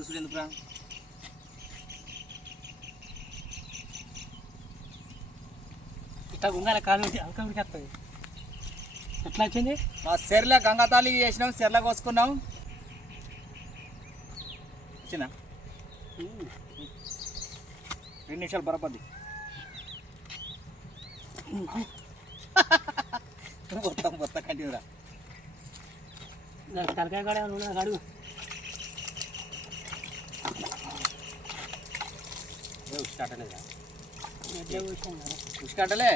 చేసుడు ఎందుకురా ఇట్లా ఉండాల కాలు ఉడికేస్తుంది ఎట్లా వచ్చింది? మా సెర్ల చేసినాం సెర్ల కోసుకున్నాం. చిన్న రెండు నిమిషాలు బరపద్ది మొత్తం మొత్తం కంటిన్యూరా. దానికి తలకాయ కాడ అడుగు ఉష్కట్టలే.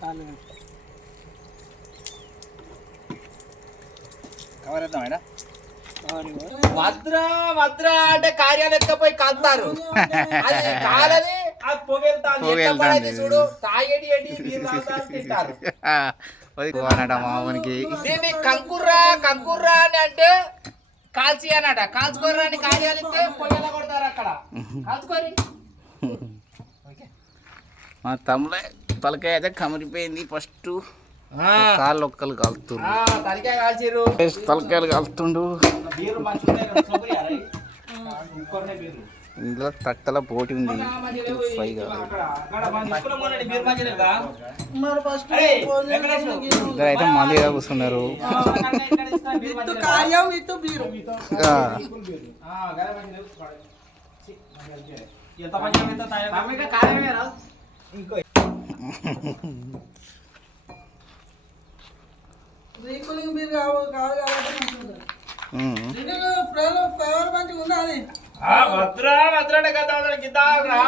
కాలు కవర్ వేద్దాం ఆయన వద్ర వద్ర అంటే కాలుతారు. అది పొగెళ్తాను. చూడు. తాగేటి ఏంటి నీళ్ళు తాగుతారు తింటారు. అనట మామూనికి. దీన్ని కంకుర్రా కంకుర్రా అని అంటే కాల్చి అనట కాల్చుకోర్రా అని పొయ్యల కొడతారు అక్కడ. కాల్చుకోరి. మా తమ్ముడే తలకాయ అయితే కమిరిపోయింది ఫస్ట్. కాళ్ళు ఒక్కలు కాలుతుండు. తలికాయ కాల్చిర్రు. తలకాయలు కాలుతుండు. బీరు మంచిగా బీరు ఇందులో తట్టల పోటీ ఉంది. ఫ్రై ఫస్ట్ ఇద్దరు అయితే మంది మీద కూర్చున్నారు. ఇటు కాయం ఇటు బీరు. ఆ, రీకులింగ్ బీరు కావు కాదు కాబట్టి ఫ్లేవర్ మంచిగా ఉందా అది? భద్రా భద్రట కదా గిద్దారా.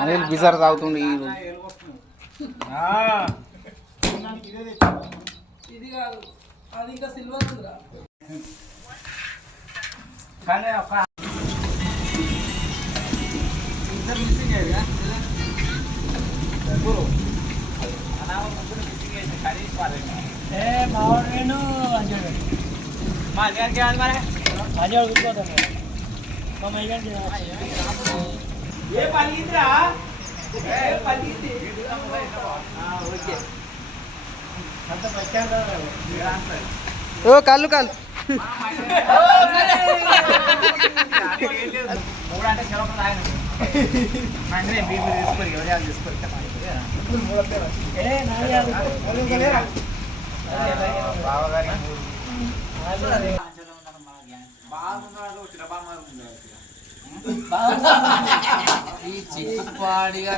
అనిల్ బిజర్ తాగుతుండు ఈ ఇది కాదు. అది ఇంకా సిల్వర్ ఉందిరా కానీ ఒక ఇద్దరు మిస్సింగ్ అయ్యారు ఏ మావాడు నేను అంజాడు మా అధికారికి ఏమన్నా మరి అంజాడు కూర్చోతాను మా మయ్యానికి ఏ పలిగిందిరా ఏ పలిగింది ఓకే ఓ కళ్ళు కళ్ళు మూడు ఈ చిక్కు పాడిగా